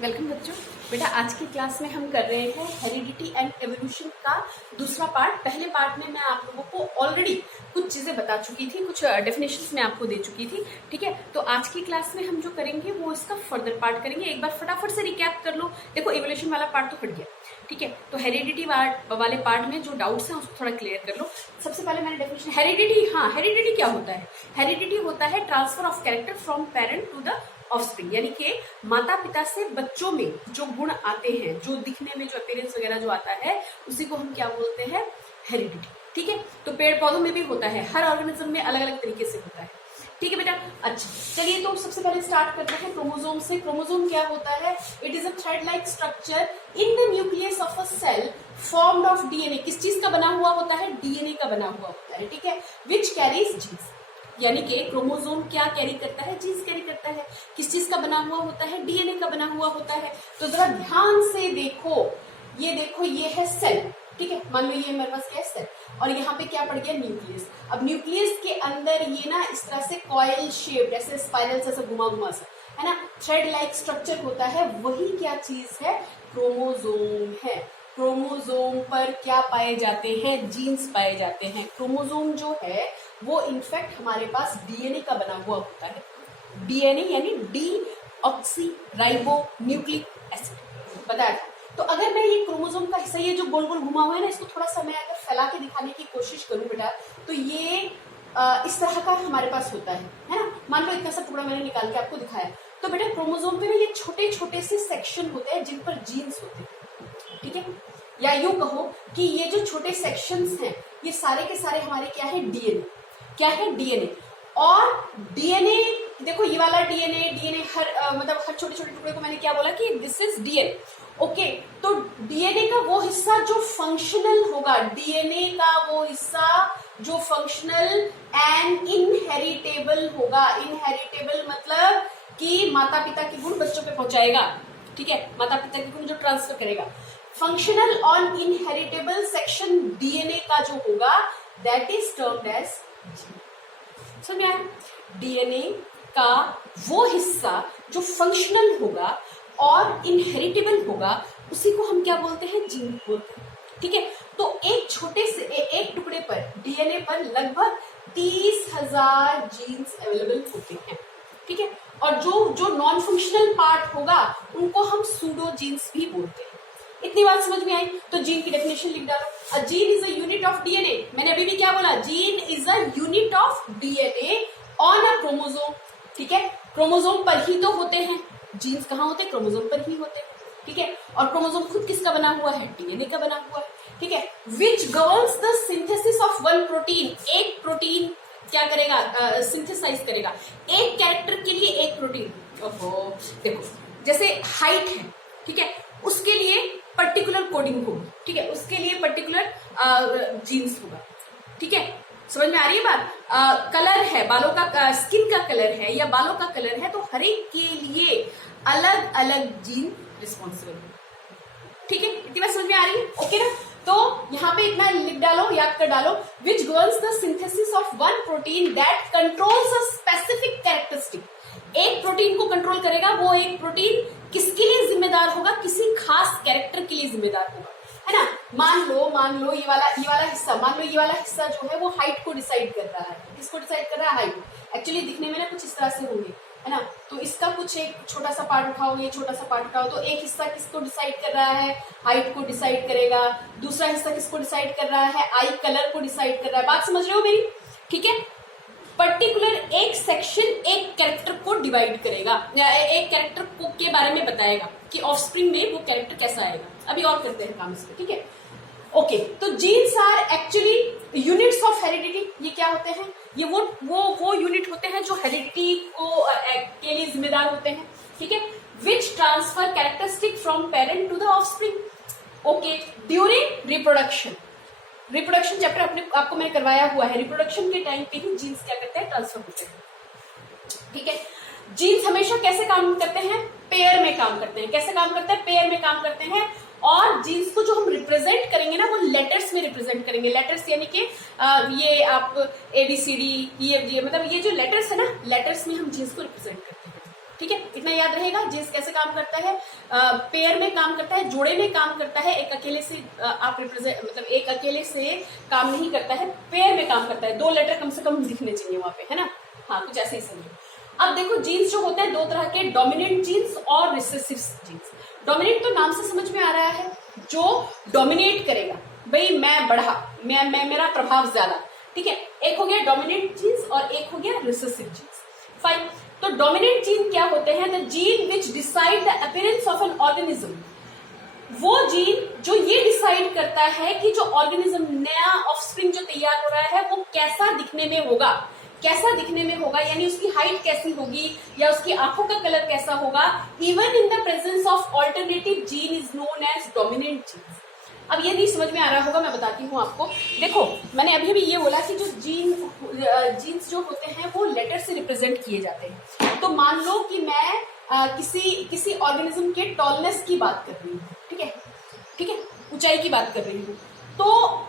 Welcome बच्चों। बेटा आज की क्लास में हम कर रहे हैं हेरिडिटी एंड एवोल्यूशन का दूसरा पार्ट। पहले पार्ट में मैं आप लोगों को ऑलरेडी कुछ चीजें बता चुकी थी, कुछ डेफिनेशंस मैं आपको दे चुकी थी। ठीक है, तो आज की क्लास में हम जो करेंगे वो इसका फर्दर पार्ट करेंगे। एक बार फटाफट से रिकैप कर लो। देखो एवोल्यूशन वाला पार्ट तो हट गया, ठीक है, तो हेरिडिटी वाले पार्ट में जो डाउट्स हैं उसको थोड़ा क्लियर कर लो। सबसे पहले मैंने डेफिनेशन हेरिडिटी, हाँ हेरिडिटी क्या होता है? हेरिडिटी होता है transfer of character from parent to the offspring, यानी कि माता पिता से बच्चों में जो गुण आते हैं, जो दिखने में जो अपीयरेंस वगैरह जो आता है, उसी को हम क्या बोलते हैं? हेरिडिटी। ठीक है, तो पेड़ पौधों में भी होता है, हर ऑर्गेनिज्म में अलग अलग तरीके से होता है। ठीक है बेटा, अच्छा चलिए तो सबसे पहले स्टार्ट करते हैं क्रोमोसोम से। क्रोमोसोम क्या होता है? It is a thread like structure in the nucleus of a cell formed of DNA. किस चीज का बना हुआ होता है? डीएनए का बना हुआ होता है। ठीक है, विच कैरीज जीन्स, यानी कि क्रोमोसोम क्या कैरी करता है? जीन्स कैरी करता है। किस चीज का बना हुआ होता है? डीएनए का बना हुआ होता है। तो जरा ध्यान से देखो, ये है सेल। ठीक है, मान लो ये मेरे पास क्या है? सेल, और यहाँ पे क्या पड़ गया? न्यूक्लियस। अब न्यूक्लियस के अंदर ये ना इस तरह से कॉइल शेप, ऐसे स्पाइरल से घुमा घुमा सा, है ना, थ्रेड लाइक स्ट्रक्चर होता है। वही क्या चीज है? क्रोमोसोम है। क्रोमोसोम पर क्या पाए जाते हैं? जीन्स पाए जाते हैं। क्रोमोसोम जो है वो इनफैक्ट हमारे पास डीएनए का बना हुआ होता है। डीएनए यानी D oxy ribo nucleic acid बताया था। तो अगर मैं ये क्रोमोसोम का हिस्सा, ये जो गोल गोल घुमा हुआ है ना, इसको थोड़ा सा मैं अगर फैला के दिखाने की कोशिश करूं बेटा, तो ये इस तरह का हमारे पास होता है ना। मान लो इतना सा टुकड़ा मैंने निकाल के आपको दिखाया। तो बेटा क्रोमोसोम पे ना ये छोटे छोटे से सेक्शन होते हैं जिन पर जीन्स होते हैं। ठीक है, या यूं कहो कि ये जो छोटे सेक्शंस हैं ये सारे के सारे हमारे क्या है? डीएनए। क्या है? डीएनए। और डीएनए देखो, ये वाला डीएनए हर मतलब हर छोटे छोटे टुकड़े को मैंने क्या बोला कि दिस इज डीएनए। ओके, तो डीएनए का वो हिस्सा जो फंक्शनल होगा, डीएनए का वो हिस्सा जो फंक्शनल एंड इनहेरिटेबल होगा। इनहेरिटेबल मतलब कि माता पिता के गुण बच्चों पे पहुंचाएगा। ठीक है, माता पिता के गुण जो ट्रांसफर करेगा। फंक्शनल और इनहेरिटेबल सेक्शन डीएनए का जो होगा that is termed as gene. समझ में आया? डीएनए का वो हिस्सा जो फंक्शनल होगा और इनहेरिटेबल होगा उसी को हम क्या बोलते हैं? जीन बोलते हैं। ठीक है, तो एक छोटे से एक टुकड़े पर डीएनए पर लगभग 30,000 जीन्स अवेलेबल होते हैं। ठीक है, और जो नॉन फंक्शनल पार्ट होगा उनको हम सूडो जीन्स भी बोलते हैं। इतनी बात समझ में आई? तो जीन की डेफिनेशन लिख डालो। A gene is a unit of DNA. मैंने अभी भी क्या बोला? Gene is a unit of DNA on a chromosome. ठीक है, क्रोमोसोम पर ही तो होते हैं जीन्स। कहाँ होते हैं? क्रोमोसोम पर ही होते हैं। ठीक है, और क्रोमोसोम खुद किसका बना हुआ है? डीएनए का बना हुआ है। ठीक है, which governs the synthesis of one protein. एक प्रोटीन क्या करेगा? सिंथेसाइज करेगा एक कैरेक्टर के लिए एक प्रोटीन। ओहो, देखो जैसे हाइट है, ठीक है, उसके लिए पर्टिकुलर कोडिंग होगी। ठीक है, उसके लिए पर्टिकुलर जीन्स होगा। ठीक है, समझ में आ रही है बात? कलर है, बालों का स्किन का कलर है या बालों का कलर है, तो हर एक के लिए अलग अलग जीन रिस्पॉन्सिबल है। ठीक है, इतनी बात समझ में आ रही है? ओके ना? तो यहाँ पे इतना लिख डालो, याद कर डालो। Which governs the synthesis of one protein that controls a specific characteristic. एक प्रोटीन को कंट्रोल करेगा। वो एक प्रोटीन किसके लिए जिम्मेदार होगा? किसी खास कैरेक्टर के लिए जिम्मेदार होगा, है ना। मान लो ये वाला हिस्सा, मान लो ये वाला हिस्सा जो है वो हाइट को डिसाइड कर रहा है। किसको डिसाइड कर रहा है? हाइट। एक्चुअली दिखने में ना कुछ इस तरह से होंगे, है ना। तो इसका कुछ एक छोटा सा पार्ट उठाओ, ये छोटा सा पार्ट उठाओ, तो एक हिस्सा किसको डिसाइड कर रहा है? हाइट को डिसाइड करेगा। दूसरा हिस्सा किसको डिसाइड कर रहा है? आई कलर को डिसाइड कर रहा है। बात समझ रहे हो मेरी? ठीक है, पर्टिकुलर एक सेक्शन एक कैरेक्टर को डिवाइड करेगा, एक कैरेक्टर को के बारे में बताएगा कि ऑफस्प्रिंग में वो कैरेक्टर कैसा आएगा। अभी और करते हैं काम इस पे। ठीक है, ओके, तो genes are actually units of heredity. ये क्या होते हैं? ये वो यूनिट होते हैं जो हेरिडिटी को के लिए जिम्मेदार होते हैं। ठीक है, which transfer characteristic from parent to the offspring. Okay, during reproduction. Reproduction chapter आपको मैंने करवाया हुआ है। रिप्रोडक्शन के टाइम पे ही जीन्स क्या करते हैं? ट्रांसफर होते हैं। ठीक है, जीन्स हमेशा कैसे काम करते हैं? पेयर में काम करते हैं। कैसे काम करते हैं? पेयर में काम करते हैं। और जीन्स को जो हम रिप्रेजेंट करेंगे ना, वो लेटर्स में रिप्रेजेंट करेंगे। लेटर्स यानी कि ये आप ABCD EFG, मतलब ये जो लेटर्स है ना, लेटर्स में हम जीन्स को रिप्रेजेंट करते हैं। ठीक है, इतना याद रहेगा। जीन्स कैसे काम करता है, पेयर में काम करता है, जोड़े में काम करता है, एक अकेले से आप रिप्रेजेंट मतलब एक अकेले से काम नहीं करता है, पेयर में काम करता है। 2 लेटर कम से कम दिखने चाहिए वहां पे, है ना। हाँ, कुछ ऐसे ही समझो। अब देखो जीन्स जो होते हैं 2 तरह के, डोमिनेंट जीन्स और रिसेसिव जीन्स। डोमिनेंट तो नाम से समझ में आ रहा है, जो डोमिनेट करेगा, भाई मैं बढ़ा, मैं मेरा प्रभाव ज्यादा, ठीक है। एक हो गया डोमिनेंट जीन्स और एक हो गया रिसेसिव जीन्स। फाइन। तो डोमिनेंट जीन क्या होते हैं, the gene which decide the appearance of an organism. वो जीन जो ये डिसाइड करता है कि जो ऑर्गेनिज्म, नया ऑफस्प्रिंग जो तैयार हो रहा है, वो कैसा दिखने में होगा, कैसा दिखने में होगा, यानी उसकी हाइट कैसी होगी या उसकी आंखों का कलर कैसा होगा। Even in the presence of alternative gene is known as dominant gene. अब ये नहीं समझ में आ रहा होगा, मैं बताती हूँ आपको। देखो मैंने अभी भी ये बोला कि जो जीन्स जो होते हैं वो लेटर से रिप्रेजेंट किए जाते हैं। तो मान लो कि मैं किसी ऑर्गेनिज्म के टॉलनेस की बात कर रही हूँ, ठीक है, ठीक है, ऊंचाई की बात कर रही हूँ। तो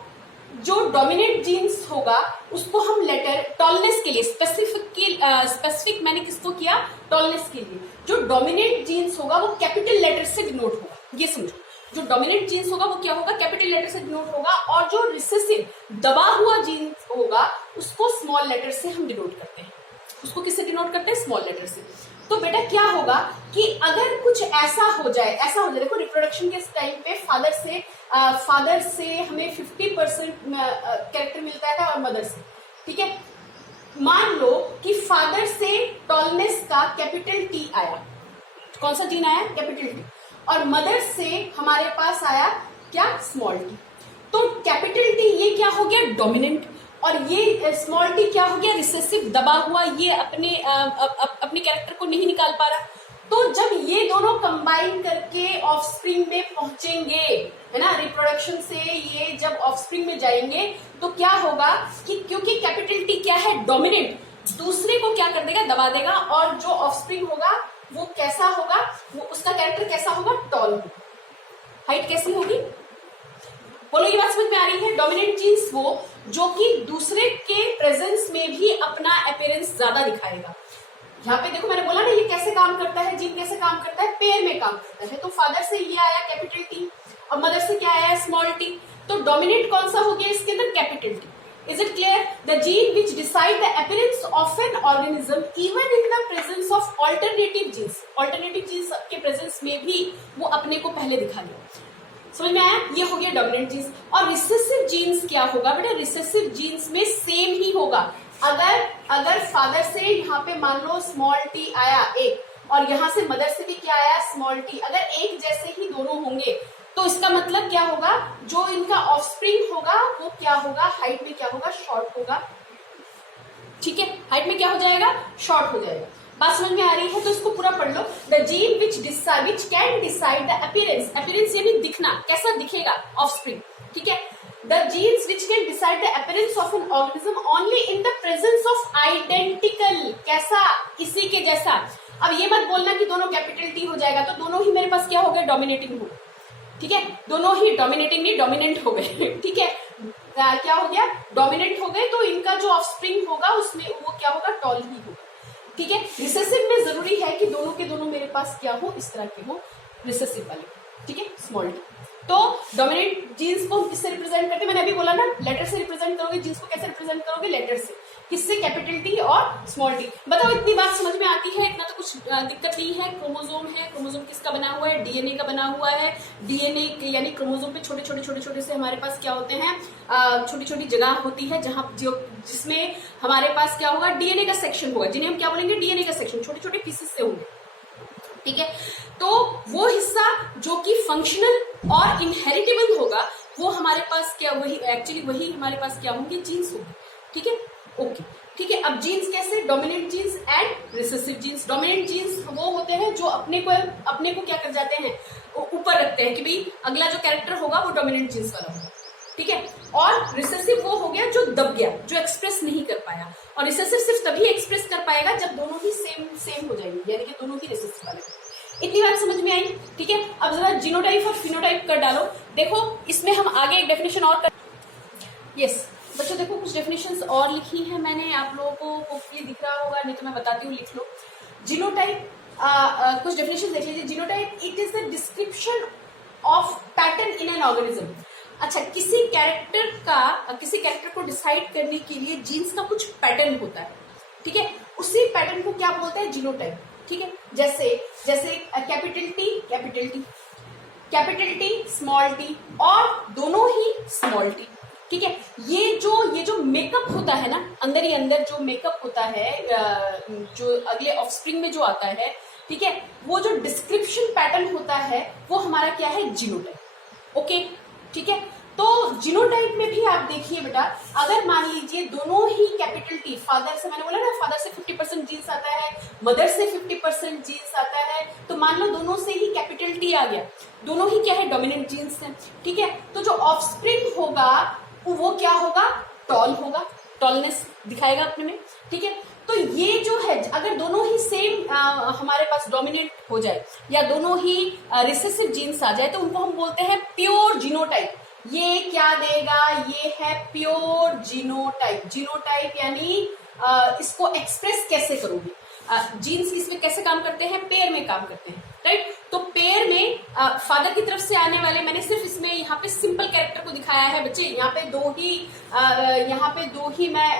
जो डोमिनेंट जीन्स होगा उसको हम लेटर टॉलनेस के लिए स्पेसिफिक मैंने किसको किया, टॉलनेस के लिए। जो डोमिनेंट जीन्स होगा वो कैपिटल लेटर से डिनोट होगा, ये समझो। जो डोमिनेंट जीन्स होगा वो क्या होगा, कैपिटल लेटर से डिनोट होगा, और जो रिसेसिव दबा हुआ जीन्स होगा उसको स्मॉल लेटर से हम डिनोट करते हैं। उसको किससे डिनोट करते हैं, स्मॉल लेटर से। तो बेटा क्या होगा कि अगर कुछ ऐसा हो जाए, देखो रिप्रोडक्शन के टाइम पे फादर से हमें 50% कैरेक्टर मिलता है और मदर से, ठीक है। मान लो कि फादर से टॉलनेस का कैपिटल टी आया, कौन सा जीन आया, कैपिटल टी, और मदर से हमारे पास आया क्या, स्मॉल टी। तो कैपिटल टी ये क्या हो गया, डोमिनेंट, और ये स्मॉल टी क्या हो गया, रिसेसिव, दबा हुआ, ये अपने कैरेक्टर को नहीं निकाल पा रहा। तो जब ये दोनों कंबाइन करके ऑफस्प्रिंग में पहुंचेंगे, है ना, रिप्रोडक्शन से ये जब ऑफस्प्रिंग में जाएंगे, तो क्या होगा कि क्योंकि कैपिटल टी क्या है, डोमिनेंट, दूसरे को क्या कर देगा, दबा देगा, और जो ऑफस्प्रिंग होगा वो कैसा होगा, वो उसका कैरेक्टर कैसा होगा, टॉल होगा। हाइट कैसी होगी, बोलो, ये बात समझ में आ रही है। डोमिनेंट जीन्स वो जो कि दूसरे के प्रेजेंस में भी अपना अपीयरेंस ज्यादा दिखाएगा। यहाँ पे देखो मैंने बोला ना ये कैसे काम करता है, जीन कैसे काम करता है, पेयर में काम करता है। तो फादर से ये आया कैपिटल टी और मदर से क्या आया, स्मॉल टी। तो डोमिनेंट कौन सा हो गया इसके अंदर, capital T. Is it clear? The gene which decide the appearance of an organism even in the presence of alternative genes. Alternative genes के presence में भी वो अपने को पहले दिखा दिया। समझ में आया, ये हो गया डोमिनेंट जीन्स। और रिसेसिव जीन्स क्या होगा बेटा, रिसेसिव जीन्स में सेम ही होगा। अगर फादर से यहाँ पे मान लो स्मॉल टी आया एक, और यहाँ से मदर से भी क्या आया, स्मॉल टी, अगर एक जैसे ही दोनों होंगे तो इसका मतलब क्या होगा, जो इनका ऑफस्प्रिंग होगा वो क्या होगा, हाइट में क्या होगा, शॉर्ट होगा, ठीक है। हाइट में क्या हो जाएगा, शॉर्ट हो जाएगा। बात समझ में आ रही है, तो इसको पूरा पढ़ लो। The gene which can decide the appearance, appearance यानी दिखना, कैसा दिखेगा ऑफस्प्रिंग, ठीक है। The genes which can decide the appearance of an organism only in the presence of identical, कैसा, इसी के जैसा। अब ये मत बोलना कि दोनों कैपिटल टी हो जाएगा, तो दोनों ही मेरे पास क्या हो गए, डोमिनेटिंग हो, ठीक है। दोनों ही डोमिनेटिंग नहीं डोमिनेंट हो गए, ठीक है। क्या हो गया, डोमिनेंट हो गए, तो इनका जो ऑफस्प्रिंग होगा उसमें वो क्या होगा, टॉल ही होगा, ठीक है। रिसेसिव में जरूरी है कि दोनों के दोनों मेरे पास क्या हो, इस तरह के हो, रिसेसिव वाले, ठीक है, स्मॉल टी। तो डोमिनेंट जीन्स को किससे रिप्रेजेंट करते हैं, मैंने अभी बोला ना, लेटर से रिप्रेजेंट करोगे। जीन्स को कैसे रिप्रेजेंट करोगे, लेटर से, किससे, कैपिटल टी और स्मॉल टी। बताओ इतनी बात समझ में आती है, इतना तो कुछ दिक्कत नहीं है। क्रोमोसोम है, क्रोमोसोम किसका बना हुआ है, डीएनए का बना हुआ है। डीएनए यानी क्रोमोसोम पे छोटे से हमारे पास क्या होते हैं, छोटी छोटी जगह होती है जहां जिसमें हमारे पास क्या होगा, डीएनए का सेक्शन होगा, जिन्हें हम क्या बोलेंगे, डीएनए का सेक्शन, छोटे छोटे पीसेस से होंगे, ठीक है। तो वो हिस्सा जो कि फंक्शनल और इनहेरिटेबल होगा, वो हमारे पास क्या, वही हमारे पास क्या होंगे, जीन्स होंगे, ठीक है, ओके, ठीक है। अब जीन्स कैसे, dominant genes and recessive genes. Dominant genes वो होते हैं जो अपने को क्या कर जाते हैं, ऊपर रखते हैं कि भाई अगला जो कैरेक्टर होगा वो डोमिनेंट जीन्स वाला होगा, ठीक है। और रिसेसिव वो हो गया जो दब गया, जो एक्सप्रेस नहीं कर पाया। और रिसेसिव सिर्फ तभी एक्सप्रेस कर पाएगा जब दोनों ही सेम हो जाएंगे, यानी कि दोनों ही रिसेसिव वाले। इतनी बात समझ में आई, ठीक है। अब जरा जीनोटाइप और फिनोटाइप कर डालो। देखो इसमें हम आगे एक डेफिनेशन और कर, यस बच्चों देखो कुछ डेफिनेशंस और लिखी है मैंने, आप लोगों को होपफुली दिख रहा होगा, नहीं तो मैं बताती हूँ, लिख लो। जीनोटाइप कुछ डेफिनेशन देख लीजिए। Genotype it is the description of pattern in an organism. अच्छा, किसी कैरेक्टर को डिसाइड करने के लिए जीन्स का कुछ पैटर्न होता है, ठीक है, उसी पैटर्न को क्या बोलते हैं, जीनोटाइप, ठीक है। जैसे कैपिटल टी स्मॉल टी और दोनों ही स्मॉल टी, ठीक है। ये जो मेकअप होता है ना, अंदर ही अंदर जो मेकअप होता है, जो अगले ऑफस्प्रिंग में जो आता है, ठीक है, वो जो डिस्क्रिप्शन पैटर्न होता है वो हमारा क्या है, जीनोटाइप। ओके, ठीक है। तो जीनोटाइप में भी आप देखिए बेटा, अगर मान लीजिए दोनों ही कैपिटल टी, फादर से, मैंने बोला ना फादर से 50% जीन्स आता है, मदर से 50% जीन्स आता है, तो मान लो दोनों से ही कैपिटल टी आ गया, दोनों ही क्या है, डोमिनेंट जीन्स है, ठीक है। तो जो ऑफस्प्रिंग होगा वो क्या होगा, टॉल होगा, टॉलनेस दिखाएगा अपने में, ठीक है। तो ये जो है, अगर दोनों ही सेम हमारे पास डोमिनेंट हो जाए या दोनों ही रिसेसिव जीन्स आ जाए तो उनको हम बोलते हैं प्योर जीनोटाइप। ये क्या देगा, ये है प्योर जीनोटाइप। जीनोटाइप यानी इसको एक्सप्रेस कैसे करोगे, जीन्स इसमें कैसे काम करते हैं, पेयर में काम करते हैं, राइट। तो पेयर में फादर की तरफ से आने वाले, मैंने सिर्फ इसमें यहाँ पे सिंपल कैरेक्टर को दिखाया है बच्चे, यहाँ पे दो ही मैं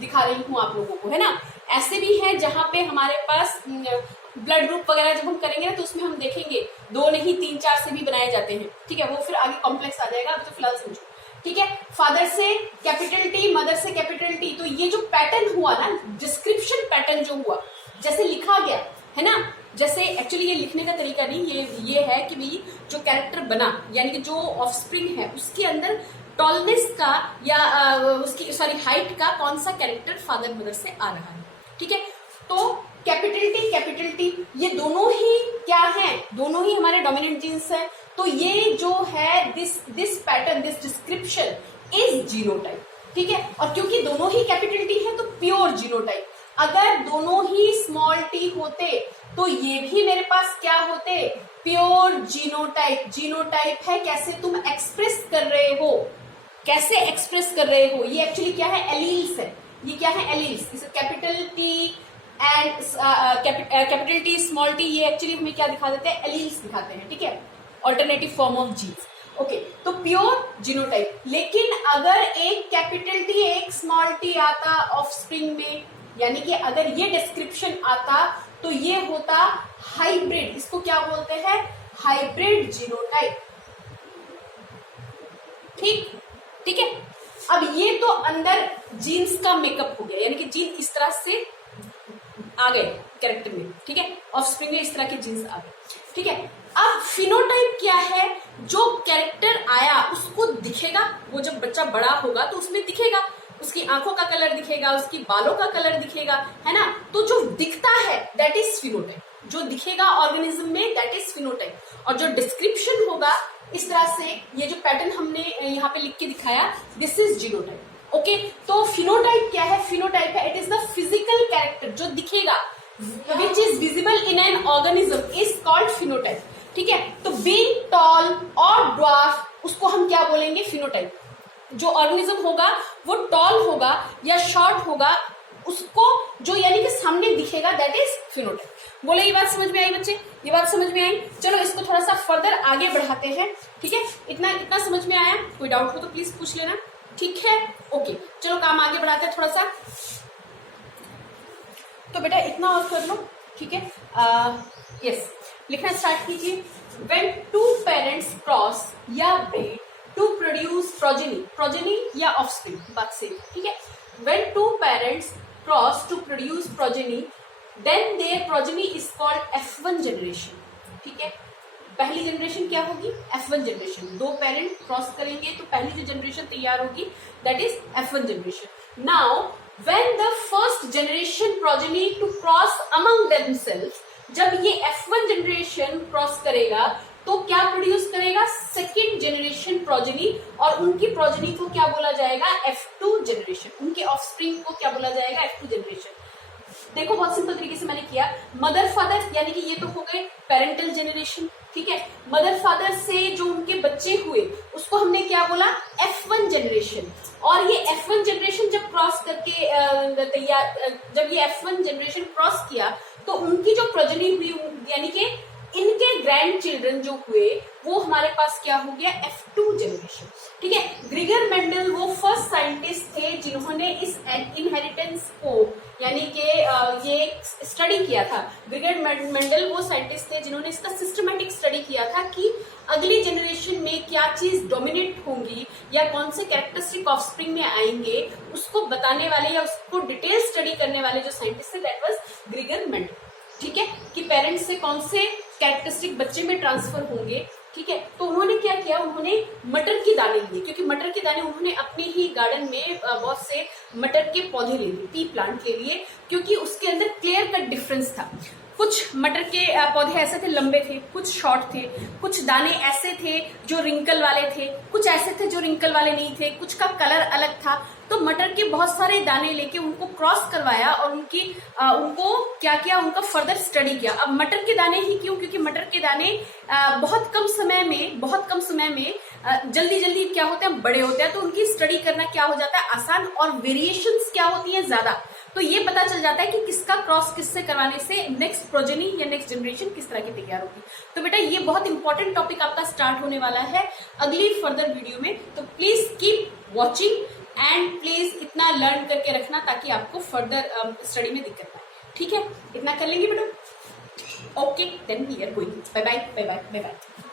दिखा रही हूँ आप लोगों को, है ना। ऐसे भी है जहाँ पे हमारे पास ब्लड ग्रुप वगैरह जब हम करेंगे ना तो उसमें हम देखेंगे 2 नहीं 3-4 से भी बनाए जाते हैं, ठीक है। वो फिर आगे कॉम्प्लेक्स आ जाएगा, अभी तो फिलहाल समझो, ठीक है। फादर से कैपिटल टी, मदर से कैपिटल टी, तो ये जो पैटर्न हुआ ना, डिस्क्रिप्शन पैटर्न जो हुआ, जैसे लिखा गया है ना, जैसे एक्चुअली ये लिखने का तरीका नहीं, ये है कि भाई जो कैरेक्टर बना, यानी कि जो ऑफस्प्रिंग है उसके अंदर टॉलनेस का या उसकी हाइट का कौन सा कैरेक्टर फादर मदर से आ रहा है, ठीक है। तो कैपिटल टी ये दोनों ही क्या है, दोनों ही हमारे डोमिनेंट जीन्स है। तो ये जो है this pattern, this description is genotype, ठीक है। और क्योंकि दोनों ही कैपिटल टी है तो प्योर जीनोटाइप। अगर दोनों ही स्मॉल टी होते तो ये भी मेरे पास क्या होते, प्योर जीनोटाइप। जीनोटाइप है कैसे तुम एक्सप्रेस कर रहे हो, कैसे एक्सप्रेस कर रहे हो, ये एक्चुअली क्या है, एलील्स है। ये क्या है, alleles. Capital T and capital T small T, ये एक्चुअली हमें क्या दिखा देते हैं, एलील्स दिखाते हैं, ठीक है, alternative form of genes. Okay, तो प्योर जीनोटाइप। लेकिन अगर एक कैपिटल टी एक स्मॉल टी आता ऑफस्प्रिंग में, यानी कि अगर ये डिस्क्रिप्शन आता तो ये होता हाइब्रिड। इसको क्या बोलते हैं, हाइब्रिड जीनोटाइप, ठीक है। अब ये तो अंदर जीन्स का मेकअप हो गया, यानी कि जीन इस तरह से आ गए कैरेक्टर में, ठीक है, ऑफस्प्रिंग में इस तरह के जीन्स आ गए, ठीक है। अब फिनोटाइप क्या है, जो कैरेक्टर आया उसको दिखेगा, वो जब बच्चा बड़ा होगा तो उसमें दिखेगा, उसकी आंखों का कलर दिखेगा, उसकी बालों का कलर दिखेगा, है ना। तो जो दिखता है दैट इज फिनोटाइप, जो दिखेगा ऑर्गेनिज्म में दैट इज फिनोटाइप। और जो डिस्क्रिप्शन होगा इस तरह से, ये जो पैटर्न हमने यहाँ पे लिख के दिखाया, दिस इज जीनोटाइप। ओके, तो फिनोटाइप क्या है, फिनोटाइप है it is the physical character जो दिखेगा, which is visible in an organism is called phenotype, ठीक है। तो बीइंग टॉल और ड्वार्फ, उसको हम क्या बोलेंगे, फिनोटाइप। जो ऑर्गेनिज्म होगा वो टॉल होगा या शॉर्ट होगा, उसको जो यानी कि सामने दिखेगा दैट इज फिनोटाइप। बोले ये बात समझ में आई बच्चे, ये बात समझ में आई। चलो इसको थोड़ा सा फर्दर आगे बढ़ाते हैं, ठीक है। इतना समझ में आया, कोई डाउट हो तो प्लीज पूछ लेना, ठीक है। ओके, चलो काम आगे बढ़ाते हैं थोड़ा सा। तो बेटा इतना और कर लो, ठीक है। यस, लिखना स्टार्ट कीजिए। When two parents cross या breed to produce progeny या offspring, बात सेम, ठीक है। When two parents cross to produce progeny, then their progeny is called F1 generation, ठीक है। पहली जनरेशन क्या होगी, F1 जनरेशन। दो पेरेंट क्रॉस करेंगे तो पहली जो जनरेशन तैयार होगी that is F1 generation. Now when the first generation progeny to cross among themselves, जब ये F1 जनरेशन क्रॉस करेगा तो क्या प्रोड्यूस करेगा, सेकेंड जनरेशन प्रोजेनी, और उनकी प्रोजेनी को क्या बोला जाएगा, F2 जनरेशन। उनके ऑफस्प्रिंग को क्या बोला जाएगा, F2 जनरेशन। देखो बहुत सिंपल तरीके से मैंने किया, मदर फादर यानी कि ये तो हो गए पेरेंटल जेनरेशन, ठीक है। मदर फादर से जो उनके बच्चे हुए उसको हमने क्या बोला, F1 जनरेशन। और ये F1 जनरेशन जब क्रॉस करके जब ये F1 जनरेशन क्रॉस किया तो उनकी जो प्रोजनी हुई यानी कि इनके ग्रैंड चिल्ड्रन जो हुए वो हमारे पास क्या हो गया, F2 जनरेशन, ठीक है। ग्रिगर मेंडल वो फर्स्ट साइंटिस्ट थे जिन्होंने इस इनहेरिटेंस को यानी कि ये स्टडी किया था। ग्रिगर मेंडल वो साइंटिस्ट थे जिन्होंने इसका सिस्टमेटिक स्टडी किया था कि अगली जनरेशन में क्या चीज डोमिनेट होंगी या कौन से कैरेक्टरिस्टिक ऑफस्प्रिंग में आएंगे, उसको बताने वाले या उसको डिटेल स्टडी करने वाले जो साइंटिस्ट थे दैट वाज ग्रिगर मेंडल, ठीक है। कि पेरेंट्स से कौन से कैरेक्टरिस्टिक बच्चे में ट्रांसफर होंगे, ठीक है। तो उन्होंने क्या किया, उन्होंने मटर के दाने लिए, क्योंकि मटर के दाने उन्होंने अपने ही गार्डन में बहुत से मटर के पौधे ले लिए, पी प्लांट के लिए, क्योंकि उसके अंदर क्लियर कट डिफरेंस था। कुछ मटर के पौधे ऐसे थे लंबे थे, कुछ शॉर्ट थे, कुछ दाने ऐसे थे जो रिंकल वाले थे, कुछ ऐसे थे जो रिंकल वाले नहीं थे, कुछ का कलर अलग था। तो मटर के बहुत सारे दाने लेके उनको क्रॉस करवाया और उनको क्या किया, उनका फर्दर स्टडी किया। अब मटर के दाने ही क्यों, क्योंकि मटर के दाने बहुत कम समय में जल्दी जल्दी क्या होते हैं, बड़े होते हैं, तो उनकी स्टडी करना क्या हो जाता है, आसान, और वेरिएशंस क्या होती है, ज्यादा। तो ये पता चल जाता है कि किसका क्रॉस किससे करवाने से नेक्स्ट प्रोजेनी या नेक्स्ट जनरेशन किस तरह की तैयार होगी। तो बेटा ये बहुत इंपॉर्टेंट टॉपिक आपका स्टार्ट होने वाला है अगली फर्दर वीडियो में, तो please keep watching and please इतना लर्न करके रखना ताकि आपको फर्दर स्टडी में दिक्कत ना आए, ठीक है। इतना कर लेंगे बेटा, okay then we are going, bye bye bye bye bye bye.